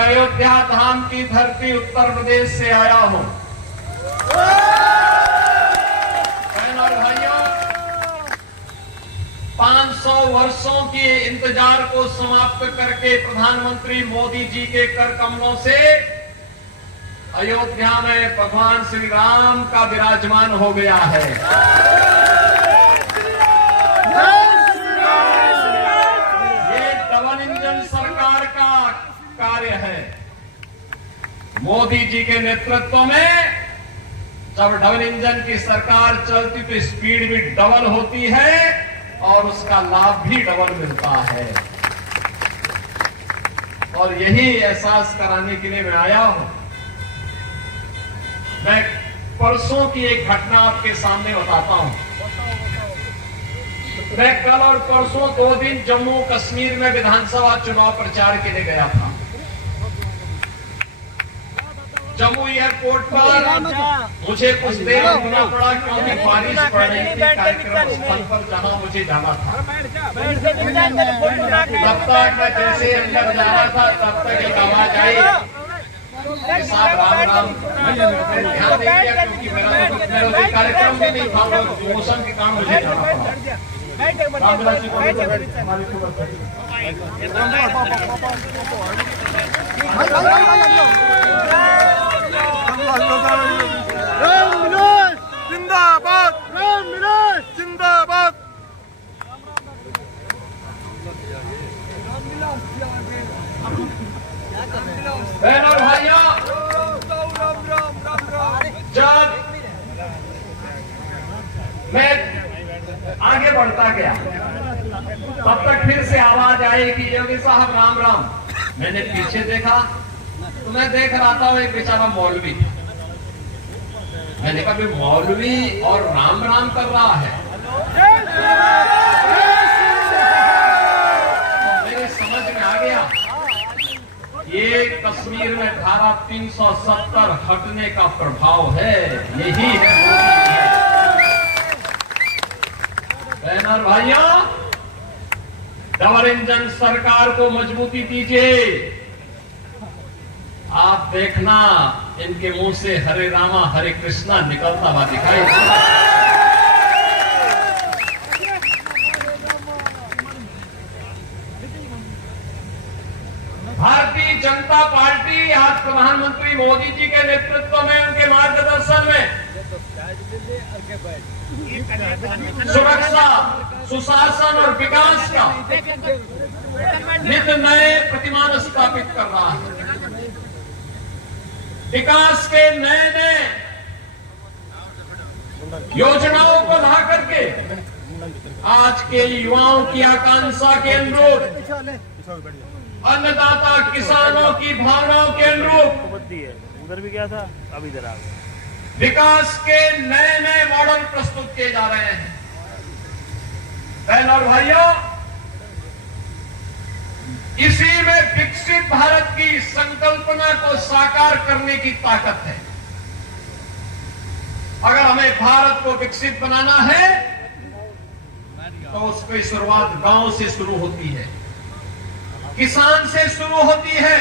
मैं अयोध्या धाम की धरती उत्तर प्रदेश से आया हूं। बहनों और भाइयों, 500 वर्षों के इंतजार को समाप्त करके प्रधानमंत्री मोदी जी के कर कमलों से अयोध्या में भगवान श्री राम का विराजमान हो गया है। ये डबल इंजन सरकार का कार्य है। मोदी जी के नेतृत्व में जब डबल इंजन की सरकार चलती तो स्पीड भी डबल होती है और उसका लाभ भी डबल मिलता है। और यही एहसास कराने के लिए मैं आया हूं। मैं परसों की एक घटना आपके सामने बताता हूं। मैं कल और परसों 2 दिन जम्मू कश्मीर में विधानसभा चुनाव प्रचार के लिए गया था। जम्मू एयरपोर्ट पर मुझे कुछ देर रुकना पड़ा क्योंकि बारिश पड़ रही थी कार्यक्रम स्थल पर जहां मुझे जाना था। तब तक मैं जैसे अंदर जा रहा था तब तक एक आवाज आई, साहब राम राम। ध्यान दीजिए क्योंकि मेरा कार्यक्रम भी नहीं था, प्रमोशन के काम मुझे जाना पड़ा। रामविलास जी को जिंदाबाद, राम विलास जिंदाबाद। बहनों और भाइयों, जब मैं आगे बढ़ता गया तब तक फिर से आवाज आई कि योगी साहब राम राम। मैंने पीछे देखा तो मैं देख रहा था वो एक बेचारा मौलवी। मैंने कहा मौलवी और राम राम कर रहा है। मेरे समझ में आ गया ये कश्मीर में धारा 370 हटने का प्रभाव है। यही है बहन और भाइयों, डबल इंजन सरकार को मजबूती दीजिए। आप देखना इनके मुंह से हरे रामा हरे कृष्णा निकलता हुआ दिखाई देगा। भारतीय जनता पार्टी आज प्रधानमंत्री मोदी जी के नेतृत्व में, उनके मार्गदर्शन में सुरक्षा, सुशासन और विकास का नित नए प्रतिमान स्थापित कर रहा है। विकास के नए नए योजनाओं को ला करके आज के युवाओं की आकांक्षा के अनुरूप, अन्नदाता किसानों की भावनाओं के अनुरूप उधर भी गया था, अब इधर आ गया। विकास के नए नए मॉडल प्रस्तुत किए जा रहे हैं। बहनों और भाइयों, इसी में विकसित भारत की संकल्पना को साकार करने की ताकत है। अगर हमें भारत को विकसित बनाना है तो उसकी शुरुआत गांव से शुरू होती है, किसान से शुरू होती है,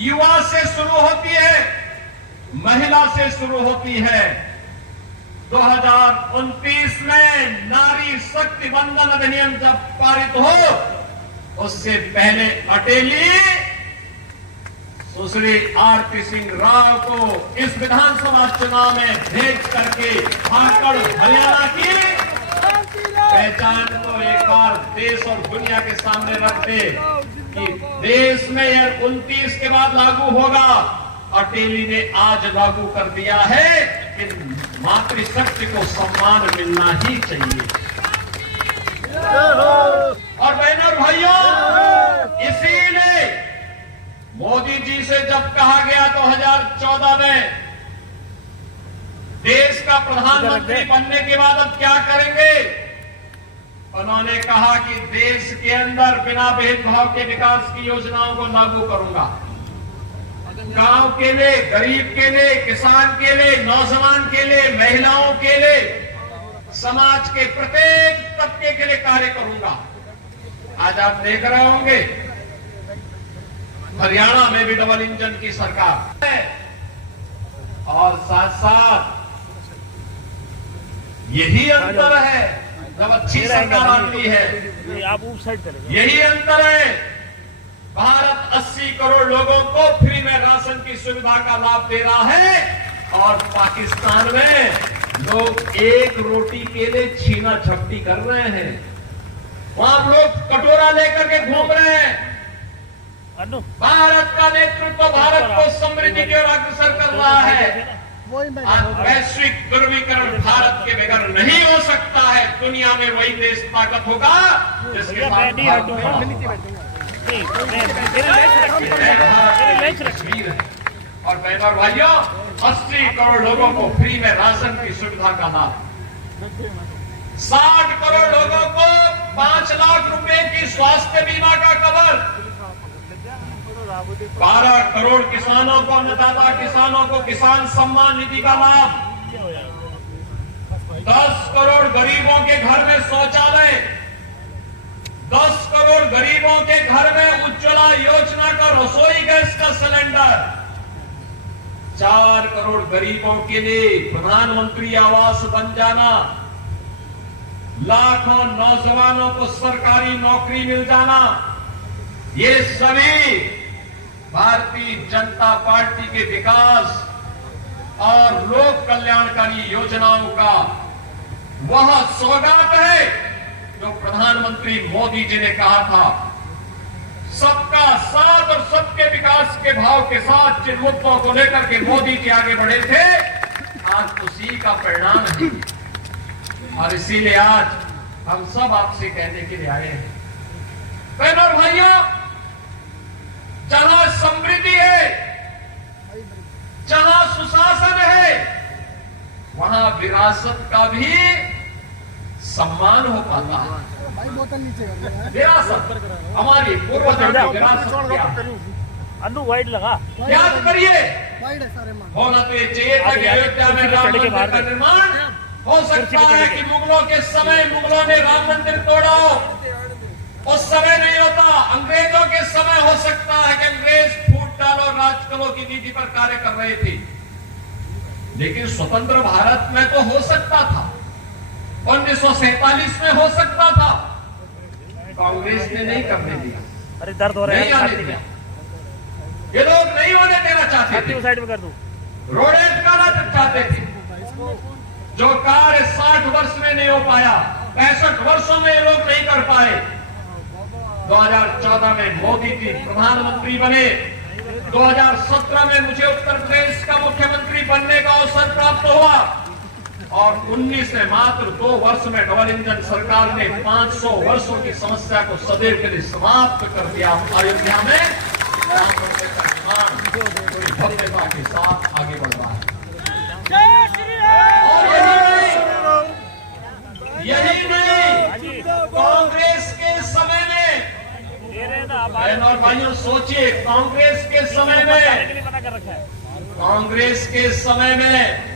युवा से शुरू होती है, महिला से शुरू होती है। 2029 में नारी शक्ति बंधन अधिनियम जब पारित हो, उससे पहले अटेली सुश्री आरती सिंह राव को इस विधानसभा चुनाव में भेज करके झारखंड हरियाणा की पहचान को एक बार देश और दुनिया के सामने रख दे कि देश में यह 29 के बाद लागू होगा। अटेली ने आज लागू कर दिया है कि मातृशक्ति को सम्मान मिलना ही चाहिए। और बहनों और भाइयों, इसीलिए मोदी जी से जब कहा गया 2014 में देश का प्रधानमंत्री बनने के बाद अब क्या करेंगे, उन्होंने कहा कि देश के अंदर बिना भेदभाव के विकास की योजनाओं को लागू करूंगा। गांव के लिए, गरीब के लिए, किसान के लिए, नौजवान के लिए, महिलाओं के लिए, समाज के प्रत्येक तबके के लिए कार्य करूंगा। आज आप देख रहे होंगे हरियाणा में भी डबल इंजन की सरकार है और साथ साथ यही अंतर है जब अच्छी सरकार आती है। ये आप उस साइड चले यही अंतर है। भारत 80 करोड़ लोगों को फ्री में राशन की सुविधा का लाभ दे रहा है और पाकिस्तान में लोग एक रोटी के लिए छीना झपटी कर रहे हैं। वहां लोग कटोरा लेकर के घूम रहे हैं। अनु भारत का नेतृत्व भारत को समृद्धि की ओर अग्रसर कर रहा है। आज वैश्विक ध्रुवीकरण भारत के बगैर नहीं हो सकता है। दुनिया में वही देश ताकत होगा जिसके साथ भारत है। और बहनों और भाइयों, 80 करोड़ लोगों को फ्री में राशन की सुविधा का लाभ, 60 करोड़ लोगों को 5 लाख रुपए की स्वास्थ्य बीमा का कवर, 12 करोड़ किसानों को, अन्नदाता किसानों को किसान सम्मान निधि का लाभ, 10 करोड़ गरीबों के घर में शौचालय, 10 करोड़ गरीबों के घर में उज्ज्वला योजना का रसोई गैस का सिलेंडर, 4 करोड़ गरीबों के लिए प्रधानमंत्री आवास बन जाना, लाखों नौजवानों को सरकारी नौकरी मिल जाना, ये सभी भारतीय जनता पार्टी के विकास और लोक कल्याणकारी योजनाओं का वह सौगात है जो प्रधानमंत्री मोदी जी ने कहा था। सबका साथ और सबके विकास के भाव के साथ जिन मुद्दों को लेकर के मोदी जी आगे बढ़े थे, आज उसी का परिणाम है। और इसीलिए आज हम सब आपसे कहने के लिए आए हैं, बहनों और भाइयों, जहां समृद्धि है, जहां सुशासन है, वहां विरासत का भी सम्मान हो पाता है। विरासत हमारी पूर्वजों की विरासत क्या है? अनु वाइड लगा याद करिए, होना तो ये चाहिए था कि अयोध्या में राम मंदिर का निर्माण हो सकता है कि मुगलों के समय मुगलों ने राम मंदिर तोड़ा, उस समय नहीं होता। अंग्रेजों के समय हो सकता है कि अंग्रेज फूट डालो राज करो की नीति पर कार्य कर रहे थे, लेकिन स्वतंत्र भारत में तो हो सकता था, 1947 में हो सकता था। कांग्रेस ने नहीं करने दिया। अरे दर्द हो रहा है, नहीं आने दिया। ये लोग नहीं होने देना चाहते थे। साइड में कर दूं। रोड अटकाना चाहते थे, जो कार्य 60 वर्ष में नहीं हो पाया, 65 वर्षों में ये लोग नहीं कर पाए। 2014 में मोदी जी प्रधानमंत्री बने, 2017 में मुझे उत्तर प्रदेश का मुख्यमंत्री बनने का अवसर प्राप्त हुआ और 19 में मात्र 2 वर्ष में डबल इंजन सरकार ने 500 वर्षों की समस्या को सदैव के लिए समाप्त कर दिया। अयोध्या में राम मंदिर का निर्माण पूरी भव्यता के साथ आगे बढ़ रहा है। और यही नहीं, कांग्रेस के समय में, बहनों और भाइयों सोचिए, कांग्रेस के समय में, कांग्रेस के समय में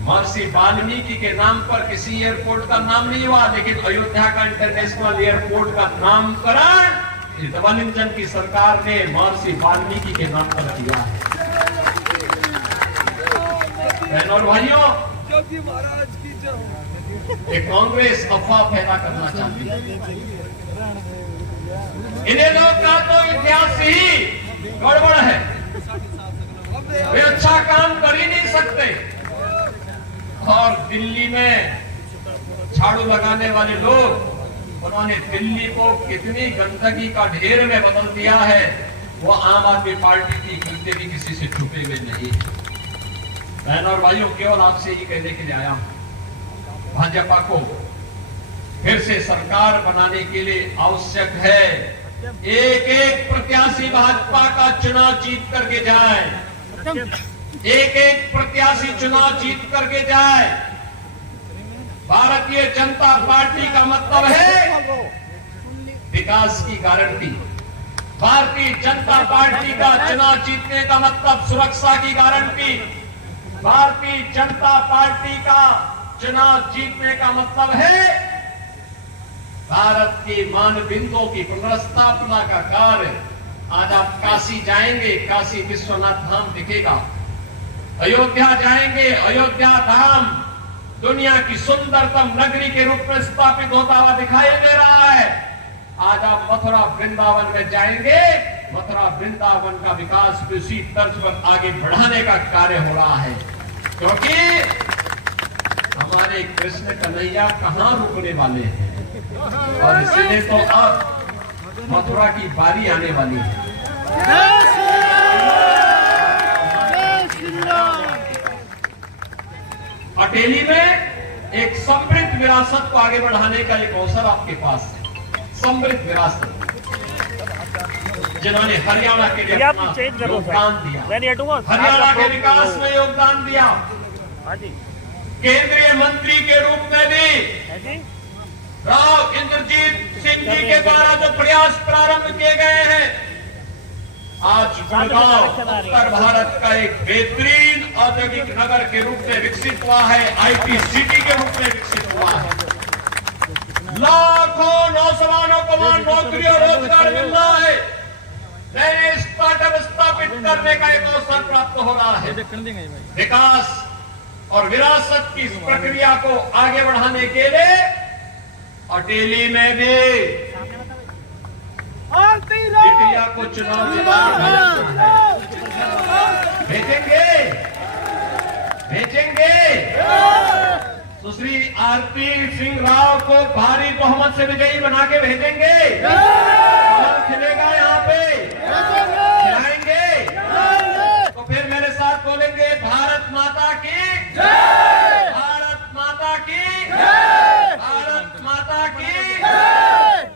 महर्षि वाल्मीकि के नाम पर किसी एयरपोर्ट का नाम नहीं हुआ, लेकिन अयोध्या का इंटरनेशनल एयरपोर्ट का नामकरण डबल इंजन की सरकार ने महर्षि वाल्मीकि के नाम पर किया है। बहनों और भाइयों, कांग्रेस अफवाह पैदा करना चाहती है। इन्हें लोग का तो इतिहास ही गड़बड़ है, वे अच्छा काम कर ही नहीं सकते। और दिल्ली में झाड़ू लगाने वाले लोग, उन्होंने दिल्ली को कितनी गंदगी का ढेर में बदल दिया है, वो आम आदमी पार्टी की गिनती भी किसी से छुपे हुए नहीं। बहनों और भाइयों, केवल आपसे ही कहने के लिए आया हूं, भाजपा को फिर से सरकार बनाने के लिए आवश्यक है एक एक प्रत्याशी भाजपा का चुनाव जीत करके जाए, एक एक प्रत्याशी चुनाव जीत करके जाए। भारतीय जनता पार्टी का मतलब है विकास की गारंटी। भारतीय जनता पार्टी का चुनाव जीतने का मतलब सुरक्षा की गारंटी। भारतीय जनता पार्टी का चुनाव जीतने का मतलब है भारत की मानबिंदुओं की पुनर्स्थापना का कार्य आज आप काशी जाएंगे, काशी विश्वनाथ धाम दिखेगा। अयोध्या जाएंगे, अयोध्या धाम दुनिया की सुंदरतम नगरी के रूप में स्थापित होता हुआ दिखाई दे रहा है। आज आप मथुरा वृंदावन में जाएंगे, मथुरा वृंदावन का विकास भी उसी तर्ज पर आगे बढ़ाने का कार्य हो रहा है, क्योंकि हमारे कृष्ण कन्हैया कहां रुकने वाले हैं। और इसलिए तो अब मथुरा की बारी आने वाली है। अटेली में एक समृद्ध विरासत को आगे बढ़ाने का एक अवसर आपके पास है। समृद्ध विरासत, जिन्होंने हरियाणा के लिए अपना योगदान दिया, हरियाणा के विकास में योगदान दिया। हाँ जी, केंद्रीय मंत्री के रूप में भी राव इंद्रजीत सिंह जी के द्वारा जो प्रयास प्रारंभ किए गए हैं, आज गुड़गांव उत्तर भारत का एक बेहतरीन औद्योगिक नगर के रूप में विकसित हुआ है, आईटी सिटी के रूप में विकसित हुआ है। लाखों नौजवानों को वहां नौकरी और रोजगार मिल रहा है। नए स्टार्टअप स्थापित करने का एक अवसर प्राप्त हो रहा है। विकास और विरासत की इस प्रक्रिया को आगे बढ़ाने के लिए अटेली में भी बिटिया को चुनाव भेजेंगे। सुश्री आरती सिंह राव को भारी बहुमत से विजयी बना के भेजेंगे। कमल खिलेगा यहाँ पे, खिलाएंगे। तो फिर मेरे साथ बोलेंगे, भारत माता की जय, भारत माता की जय, भारत माता की जय।